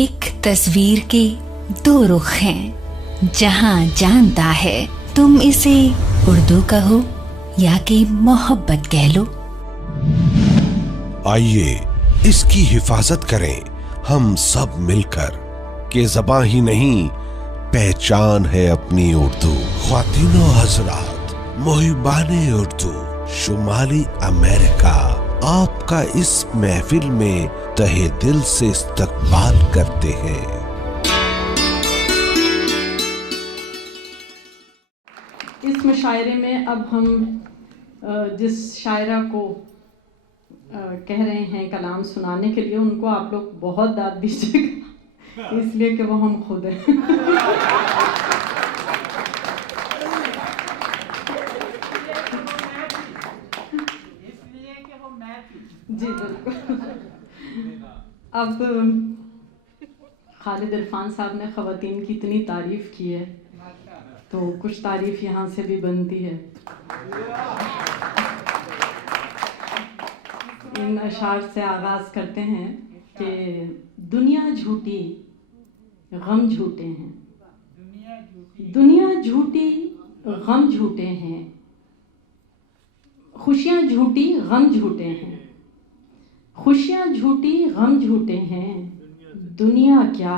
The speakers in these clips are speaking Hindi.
एक तस्वीर के दो रुख हैं, जहां जानता है तुम इसे उर्दू कहो या कि मोहब्बत कह लो। आइए इसकी हिफाजत करें हम सब मिलकर, के ज़बां ही नहीं पहचान है अपनी उर्दू। ख्वातीनो हजरात, मुहिबाने उर्दू शुमाली अमेरिका आपका इस महफिल में तहे दिल से इस्तकबाल करते हैं। इस मुशायरे में अब हम जिस शायरा को कह रहे हैं कलाम सुनाने के लिए, उनको आप लोग बहुत दाद दीजिएगा, इसलिए कि वो हम खुद हैं। जी बिल्कुल। अब खालिद इरफान साहब ने ख़वातीन की इतनी तारीफ़ की है, तो कुछ तारीफ़ यहाँ से भी बनती है। इन अशार से आगाज़ करते हैं कि दुनिया झूठी, गम झूठे हैं। दुनिया झूठी, गम झूठे हैं। खुशियाँ झूठी, गम झूठे हैं। खुशियाँ झूठी, गम झूठे हैं। दुनिया क्या,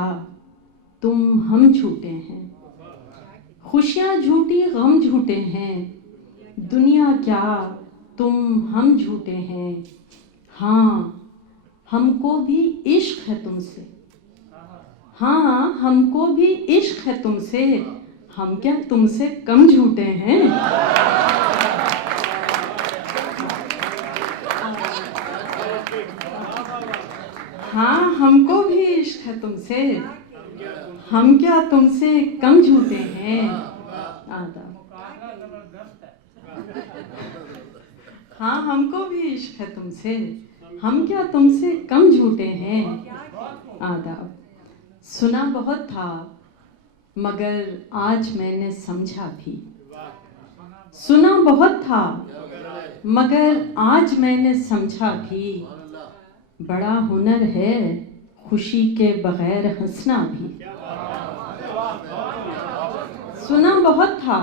तुम हम झूठे हैं। खुशियाँ झूठी, गम झूठे हैं। दुनिया क्या, तुम हम झूठे हैं। हाँ, हमको भी इश्क है तुमसे। हाँ, हमको भी इश्क है तुमसे। हम क्या तुमसे कम झूठे हैं। हाँ, हमको भी इश्क है तुमसे। हम क्या तुमसे कम झूठे हैं। आदाब। हाँ, हमको भी इश्क है तुमसे। हम क्या तुमसे कम झूठे हैं। आदाब। सुना बहुत था मगर आज मैंने समझा भी। सुना बहुत था मगर आज मैंने समझा भी। बड़ा हुनर है खुशी के बगैर हंसना भी। सुना बहुत था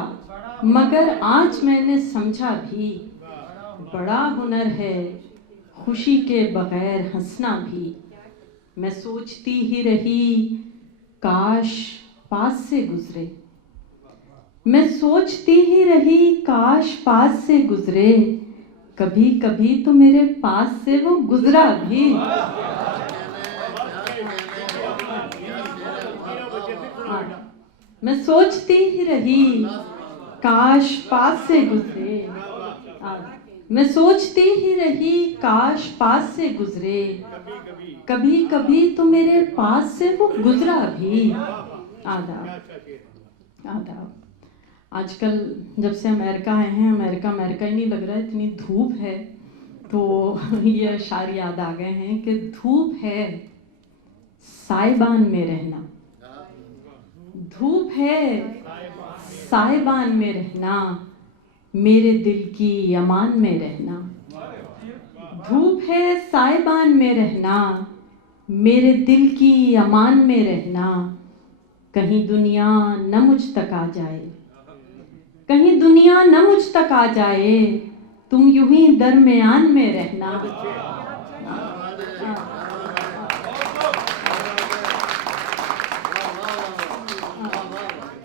मगर आज मैंने समझा भी। बड़ा हुनर है खुशी के बगैर हंसना भी। मैं सोचती ही रही काश पास से गुजरे। मैं सोचती ही रही काश पास से गुजरे। कभी कभी तो मेरे पास से वो गुजरा भी। मैं सोचती ही रही काश पास से गुजरे। मैं सोचती ही रही काश पास से गुजरे। कभी कभी तो मेरे पास से वो गुजरा भी। आदाब। आदाब। आजकल जब से अमेरिका आए हैं, अमेरिका ही नहीं लग रहा है, इतनी धूप है, तो ये अशार याद आ गए हैं कि धूप है साइबान में रहना। धूप है साइबान में रहना, मेरे दिल की अमान में रहना। धूप है साइबान में रहना, मेरे दिल की अमान में रहना। कहीं दुनिया न मुझ तक आ जाए, कहीं दुनिया न मुझ तक आ जाए, तुम यूं ही दरमियान में रहना।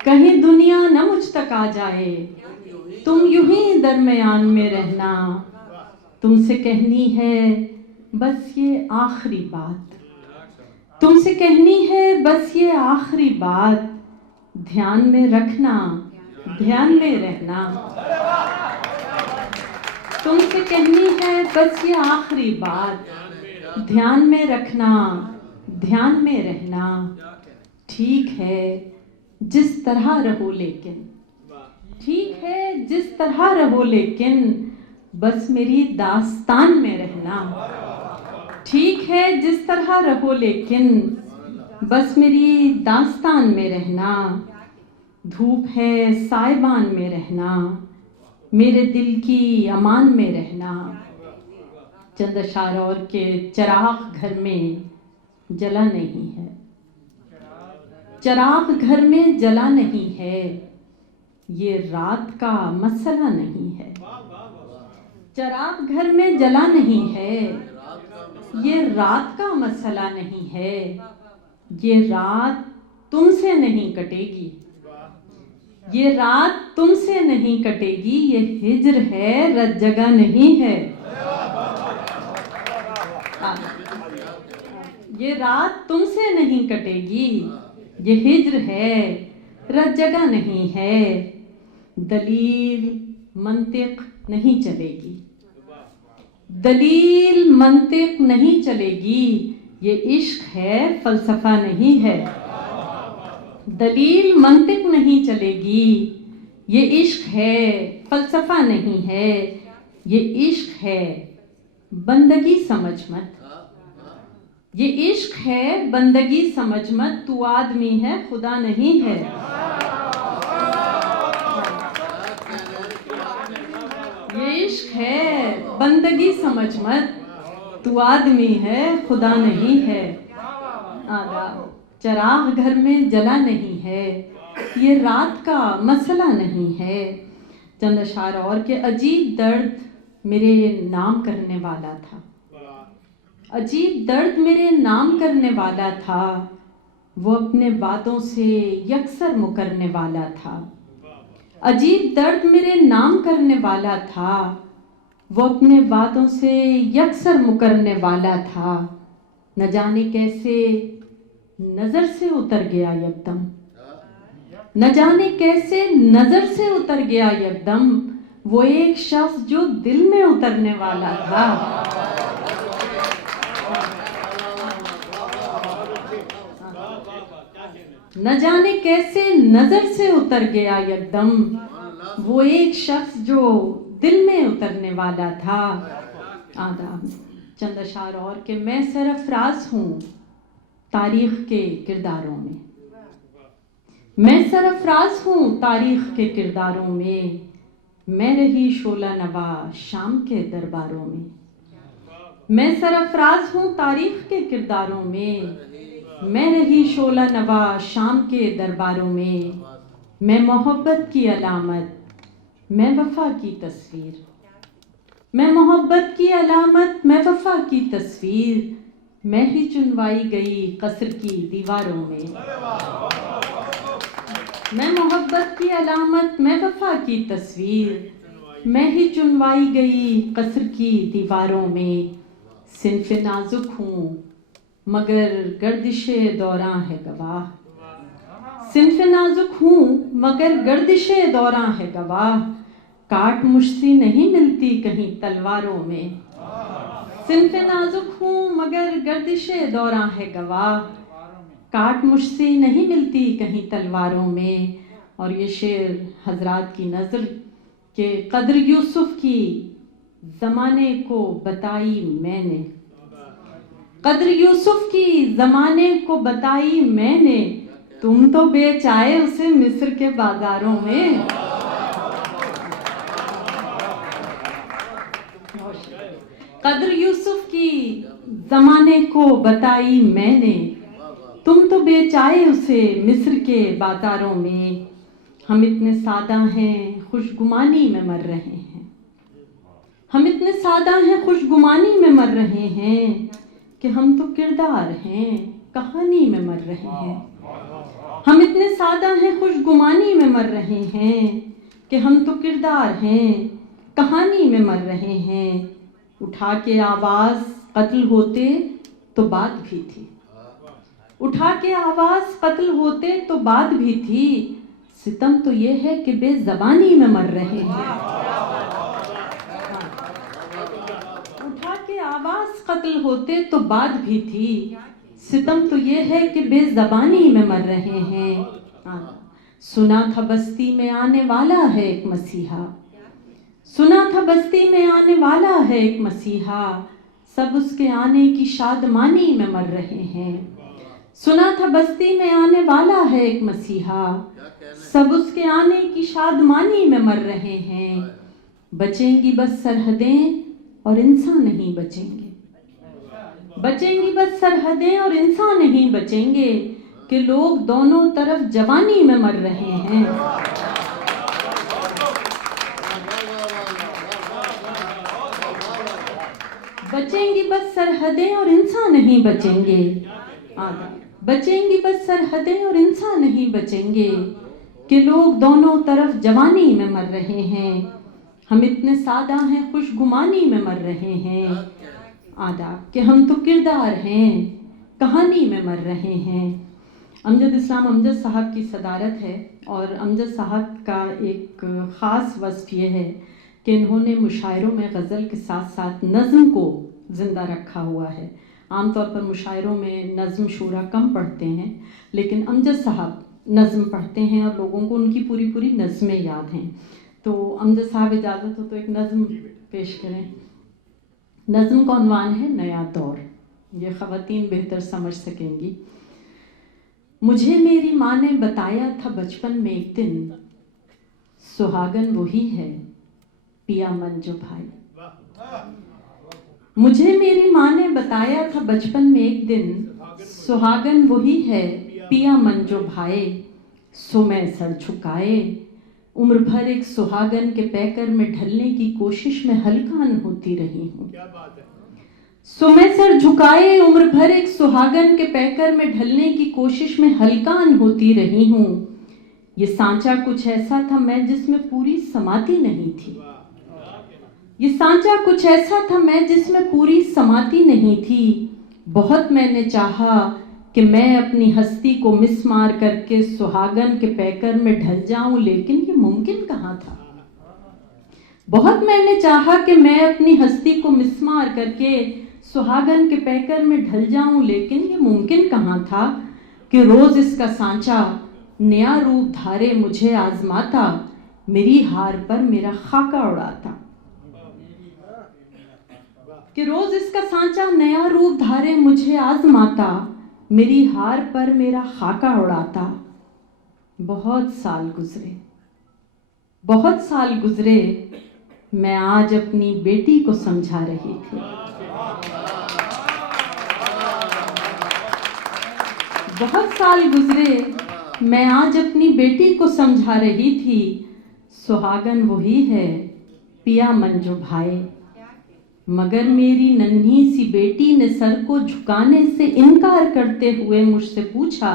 कहीं दुनिया न मुझ तक आ जाए, तुम यूं ही दरमियान में रहना। तुमसे कहनी है बस ये आखिरी बात। तुमसे कहनी है बस ये आखिरी बात। ध्यान में रखना, ध्यान में रहना। तुमसे कहनी है बस ये आखिरी बात। ध्यान में रखना, ध्यान में रहना। ठीक है जिस तरह रहो लेकिन, ठीक है जिस तरह रहो लेकिन, बस मेरी दास्तान में रहना। ठीक है जिस तरह रहो लेकिन, बस मेरी दास्तान में रहना। धूप है साइबान में रहना, मेरे दिल की अमान में रहना। चंद अशार और के चिराग घर में जला नहीं है, चराग घर में जला नहीं है, ये रात का मसला नहीं है। चराग घर में जला नहीं है, ये रात का मसला नहीं है। ये रात तुमसे नहीं कटेगी, ये रात तुमसे नहीं कटेगी। ये हिज्र है, रत जगह नहीं है। ये रात तुमसे नहीं कटेगी, ये हिज्र है, रत जगह नहीं है। दलील मंतिक नहीं चलेगी, दलील मंतिक नहीं चलेगी। ये इश्क है, फलसफा नहीं है। दलील मंतिक नहीं चलेगी, ये इश्क है, फलसफा नहीं है। ये इश्क है, बंदगी समझ मत। ये इश्क है, बंदगी समझ मत। तू आदमी है, खुदा नहीं है। ये इश्क है, बंदगी समझ मत। तू आदमी है, खुदा नहीं है। आदाब। चराग घर में जला नहीं है, ये रात का मसला नहीं है। चंद अशार और के अजीब दर्द मेरे नाम करने वाला था, अजीब दर्द मेरे नाम करने वाला था। वो अपने वादों से यकसर मुकरने वाला था। अजीब दर्द मेरे नाम करने वाला था, वो अपने वादों से यकसर मुकरने वाला था। न जाने कैसे नजर से उतर गया यकदम, न जाने कैसे नजर से उतर गया यकदम। वो एक शख्स जो दिल में उतरने वाला था। न जाने कैसे नजर से उतर गया यकदम। वो एक शख्स जो दिल में उतरने वाला था। आदाब। चंद अशार और के मैं सरफराज हूँ तारीख के किरदारों में, मैं सरफराज हूँ तारीख के किरदारों में। मैं रही शोला नवा शाम के दरबारों में। मैं सरफराज हूँ तारीख के किरदारों में, मैं रही शोला नवा शाम के दरबारों में। मैं मोहब्बत की अलामत, मैं वफा की तस्वीर। मैं मोहब्बत की अलामत, मैं वफा की तस्वीर। मैं ही चुनवाई गई कसर की दीवारों में। मैं मोहब्बत की अलामत, मैं वफा की तस्वीर। मैं ही चुनवाई गई कसर की दीवारों में। सिन्फ नाजुक हूँ मगर गर्दिशे दौरां है गवाह। सिन्फ नाजुक हूँ मगर गर्दिशे दौरां है गवाह। काट मुझसे नहीं मिलती कहीं तलवारों में। सिन्फ नाजुक हूँ मगर गर्दिशे दौरां है गवाह। काट मुझसे नहीं मिलती कहीं तलवारों में। और ये शेर हजरात की नज़र के कद्र यूसुफ की ज़माने को बताई मैंने। कद्र यूसुफ की ज़माने को बताई मैंने। तुम तो बेच आए उसे मिस्र के बाजारों में। कद्र यूसुफ की ज़माने को बताई मैंने। तुम तो बेच आए उसे मिस्र के बाजारों में। हम इतने सादा हैं खुशगुमानी में मर रहे हैं। हम इतने सादा हैं खुशगुमानी में मर रहे हैं कि हम तो किरदार हैं कहानी में मर रहे हैं। हम इतने सादा हैं खुशगुमानी में मर रहे हैं कि हम तो किरदार हैं कहानी में मर रहे हैं। उठा के आवाज़ कत्ल होते तो बात भी थी। उठा के आवाज़ कत्ल होते तो बात भी थी। सितम तो ये है कि बेज़बानी में मर रहे हैं। उठा के आवाज़ कत्ल होते तो बात भी थी। सितम तो ये है कि बेज़बानी में मर रहे हैं। सुना था बस्ती में आने वाला है एक मसीहा। सुना था बस्ती में आने वाला है एक मसीहा। सब उसके आने की शादमानी में मर रहे हैं। सुना था बस्ती में आने वाला है एक मसीहा। सब उसके आने की शादमानी में मर रहे हैं। बचेंगी बस सरहदें और इंसान नहीं बचेंगे। बचेंगी बस सरहदें और इंसान नहीं बचेंगे। कि लोग दोनों तरफ जवानी में मर रहे हैं। बचेंगी बस सरहदें और इंसान नहीं बचेंगे। बचेंगी बस सरहदें और इंसान नहीं बचेंगे कि लोग दोनों तरफ जवानी में मर रहे हैं। हम इतने सादा हैं खुशगुमानी में मर रहे हैं। आदाब कि हम तो किरदार हैं कहानी में मर रहे हैं। अमजद इस्लाम अमजद साहब की सदारत है और अमजद साहब का एक ख़ास वस्फ़ ये है कि इन्होंने मुशायरों में गज़ल के साथ साथ नज़्म को ज़िंदा रखा हुआ है। आमतौर पर मुशायरों में नज़्म शूरा कम पढ़ते हैं, लेकिन अमजद साहब नज़्म पढ़ते हैं और लोगों को उनकी पूरी पूरी नज़्में याद हैं। तो अमजद साहब इजाज़त हो तो एक नज़्म पेश करें। नज़्म का उन्वान है नया दौर। ये ख़वातीन बेहतर समझ सकेंगी। मुझे मेरी माँ ने बताया था बचपन में एक दिन, सुहागन वही है पिया मंजो भाई। मुझे मेरी माँ ने बताया था बचपन में एक दिन, सुहागन वही है पिया मंजो भाई। सो मैं सर झुकाए उम्र भर एक सुहागन के पैकर में ढलने की कोशिश में हल्कान होती रही हूँ। सो मैं सर झुकाए उम्र भर एक सुहागन के पैकर में ढलने की कोशिश में हल्कान होती रही हूँ। ये सांचा कुछ ऐसा था मैं जिसमें पूरी समाती नहीं थी। ये सांचा कुछ ऐसा था मैं जिसमें पूरी समाती नहीं थी। बहुत मैंने चाहा कि मैं अपनी हस्ती को मिसमार करके सुहागन के पैकर में ढल जाऊं, लेकिन ये मुमकिन कहाँ था। बहुत मैंने चाहा कि मैं अपनी हस्ती को मिसमार करके सुहागन के पैकर में ढल जाऊं, लेकिन ये मुमकिन कहाँ था कि रोज इसका सांचा नया रूप धारे मुझे आजमाता, मेरी हार पर मेरा खाका उड़ाता। कि रोज इसका सांचा नया रूप धारे मुझे आजमाता, मेरी हार पर मेरा खाका उड़ाता। बहुत साल गुजरे, बहुत साल गुजरे, मैं आज अपनी बेटी को समझा रही थी। बहुत साल गुजरे, मैं आज अपनी बेटी को समझा रही थी, सुहागन वही है पिया मंजो भाई। मगर मेरी नन्ही सी बेटी ने सर को झुकाने से इनकार करते हुए मुझसे पूछा,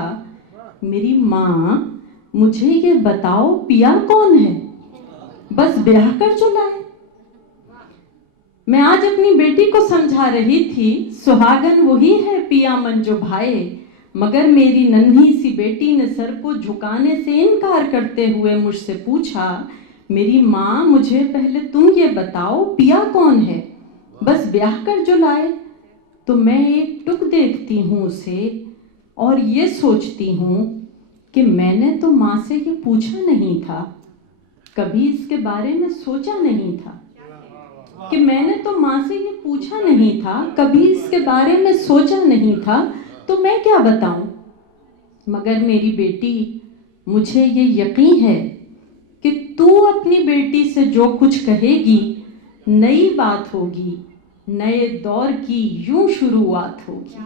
मेरी माँ मुझे ये बताओ पिया कौन है, बस ब्याह कर जो लाए। मैं आज अपनी बेटी को समझा रही थी, सुहागन वही है पिया मंजो भाई। मगर मेरी नन्ही सी बेटी ने सर को झुकाने से इनकार करते हुए मुझसे पूछा, मेरी माँ मुझे पहले तुम ये बताओ पिया कौन है, बस ब्याह कर जो लाए। तो मैं एक टुक देखती हूँ उसे और ये सोचती हूँ कि मैंने तो माँ से ये पूछा नहीं था, कभी इसके बारे में सोचा नहीं था। कि मैंने तो माँ से ये पूछा नहीं था, कभी इसके बारे में सोचा नहीं था, तो मैं क्या बताऊं। मगर मेरी बेटी, मुझे ये यकीन है कि तू अपनी बेटी से जो कुछ कहेगी नई बात होगी, नए दौर की यूं शुरुआत होगी।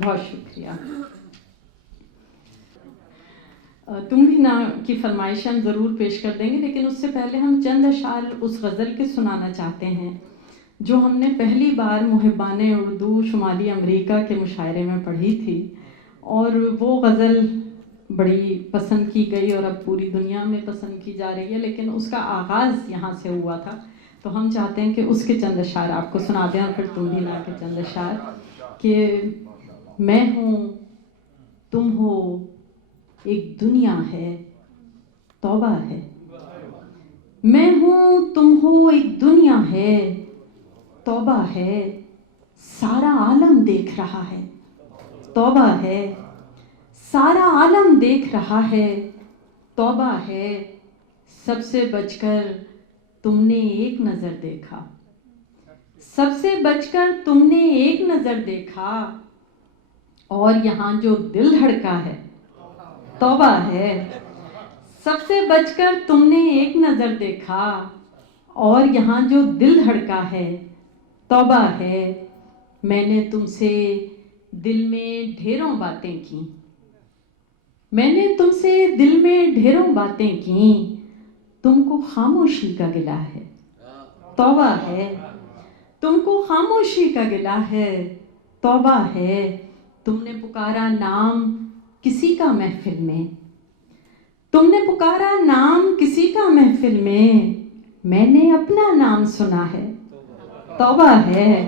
बहुत शुक्रिया। तुम भी ना की फरमाइश हम ज़रूर पेश कर देंगे, लेकिन उससे पहले हम चंद अशार उस गज़ल के सुनाना चाहते हैं जो हमने पहली बार मुहिब्बाने उर्दू शुमाली अमेरिका के मुशायरे में पढ़ी थी, और वो गज़ल बड़ी पसंद की गई और अब पूरी दुनिया में पसंद की जा रही है, लेकिन उसका आगाज़ यहाँ से हुआ था। तो हम चाहते हैं कि उसके चंद अशार आपको सुना दें और फिर तुम भी ना के चंद अशार कि मैं हूँ तुम हो एक दुनिया है तौबा है। मैं हूँ तुम हो एक दुनिया है तौबा है, सारा आलम देख रहा है तौबा है, सारा आलम देख रहा है तौबा है। सबसे बचकर तुमने एक नज़र देखा, सबसे बचकर तुमने एक नज़र देखा, और यहाँ जो दिल धड़का है तौबा है। सबसे बचकर तुमने एक नज़र देखा और यहाँ जो दिल धड़का है तौबा है। मैंने तुमसे दिल में ढेरों बातें की, मैंने तुमसे दिल में ढेरों बातें की, तुमको खामोशी का गिला है तौबा है। तुमको खामोशी का गिला है तौबा है। तुमने पुकारा नाम किसी का महफिल में, तुमने पुकारा नाम किसी का महफिल में, मैंने अपना नाम सुना है तौबा है।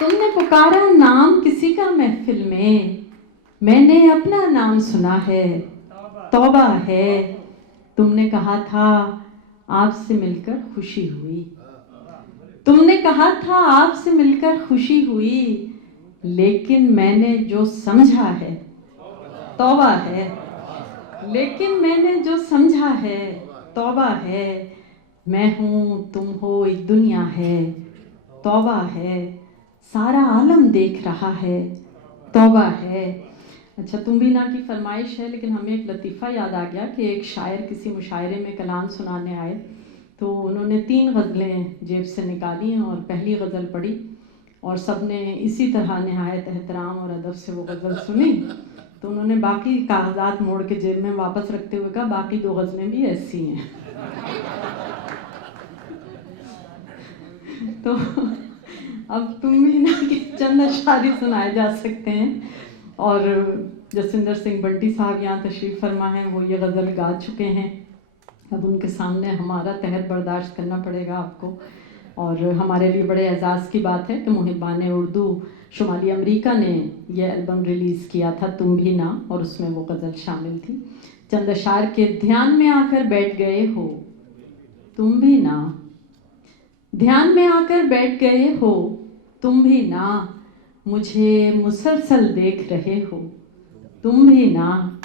तुमने पुकारा नाम किसी का महफिल में, मैंने अपना नाम सुना है तौबा है। तुमने कहा था आपसे मिलकर खुशी हुई, तुमने कहा था आपसे मिलकर खुशी हुई, लेकिन मैंने जो समझा है तौबा है, लेकिन मैंने जो समझा है तौबा है। मैं हूँ तुम हो एक दुनिया है तौबा है। सारा आलम देख रहा है तौबा है। अच्छा, तुम भी ना की फरमाइश है, लेकिन हमें एक लतीफ़ा याद आ गया कि एक शायर किसी मुशायरे में कलाम सुनाने आए, तो उन्होंने 3 गज़लें जेब से निकाली और पहली गज़ल पढ़ी और सब ने इसी तरह नहायत एहतराम और अदब से वो गज़ल सुनी। तो उन्होंने बाकी कागजात मोड़ के जेब में वापस रखते हुए कहा बाकी 2 गज़लें भी ऐसी हैं। तो अब तुम भी ना कि चंद अशारी सुनाए जा सकते हैं। और जसविंदर सिंह बंटी साहब यहाँ तशरीफ़ फरमा हैं, वो ये गज़ल गा चुके हैं। अब उनके सामने हमारा तहर बर्दाश्त करना पड़ेगा आपको। और हमारे लिए बड़े एजाज़ की बात है कि मुहिब्बान उर्दू शुमाली अमेरिका ने यह एल्बम रिलीज़ किया था तुम भी ना, और उसमें वो गज़ल शामिल थी। चंद अशार के ध्यान में आकर बैठ गए हो तुम भी ना, ध्यान में आकर बैठ गए हो तुम भी ना, मुझे मुसलसल देख रहे हो तुम भी ना,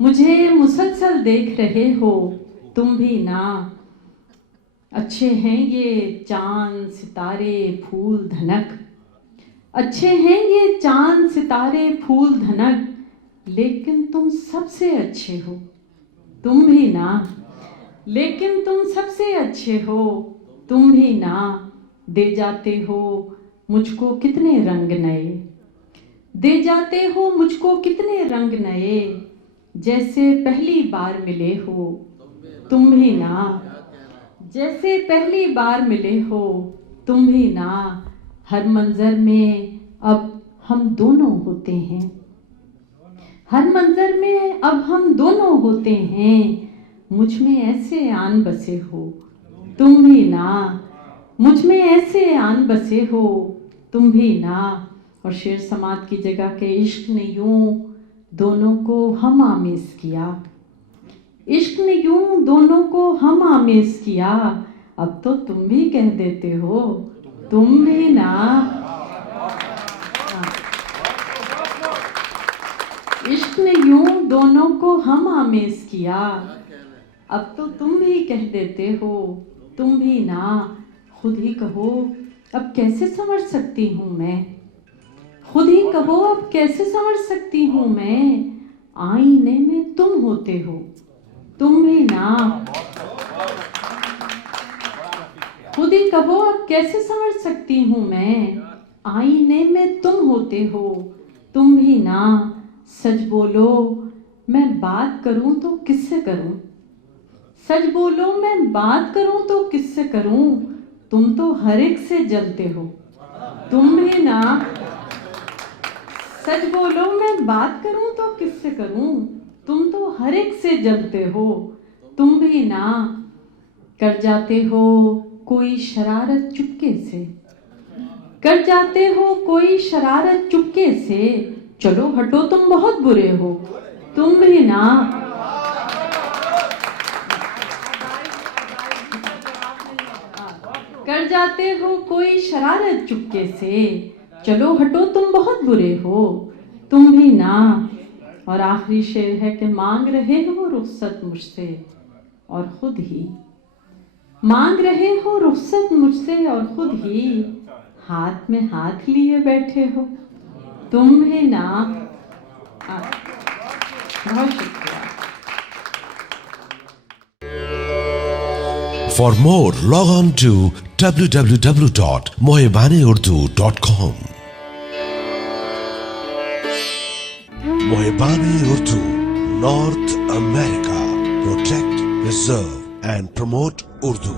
मुझे मुसलसल देख रहे हो तुम भी ना। अच्छे हैं ये चांद सितारे फूल धनक, अच्छे हैं ये चांद सितारे फूल धनक, लेकिन तुम सबसे अच्छे हो तुम भी ना, लेकिन तुम सबसे अच्छे हो तुम भी ना। दे जाते हो मुझको कितने रंग नए, दे जाते हो मुझको कितने रंग नए, जैसे पहली बार मिले हो तुम भी ना, जैसे पहली बार मिले हो तुम भी ना। हर मंजर में अब हम दोनों होते हैं, हर मंजर में अब हम दोनों होते हैं, मुझ में ऐसे आन बसे हो तुम भी ना, मुझ में ऐसे आन बसे हो तुम भी ना। और शेर समात की जगह के इश्क ने यूं दोनों को हम आमेज किया, इश्क ने यूं दोनों को हम आमेज किया, अब तो तुम भी कह देते हो तुम भी ना। इश्क ने यूं दोनों को हम आमेज किया, अब तो तुम भी कह देते हो तुम भी ना। खुद ही कहो अब कैसे समझ सकती हूँ मैं, खुद ही कहो अब कैसे समझ सकती हूँ मैं, आईने में तुम होते हो तुम भी ना। खुद ही कहो अब कैसे समझ सकती हूँ मैं, आईने में तुम होते हो तुम भी ना। सच बोलो मैं बात करूं तो किससे करूं, सच बोलो मैं बात करूं तो किससे करूं, तुम तो हर एक से जलते हो तुम भी ना। सच बोलो मैं बात करूं तो किससे करूं, तुम तो हर एक से जलते हो तुम भी ना। कर जाते हो कोई शरारत चुपके से, कर जाते हो कोई शरारत चुपके से, चलो हटो तुम बहुत बुरे हो तुम भी ना। कर जाते हो कोई शरारत चुपके से, चलो हटो तुम बहुत बुरे हो तुम भी ना। और आखिरी शेर है कि मांग रहे हो रुखसत मुझसे और खुद ही, मांग रहे हो रुखसत मुझसे और खुद ही, हाथ में हाथ लिए बैठे हो तुम भी ना। बहुत शुक्रिया। For more, log on to www.mohebaneurdu.com. Mohebane Urdu, North America. Protect, preserve and promote Urdu.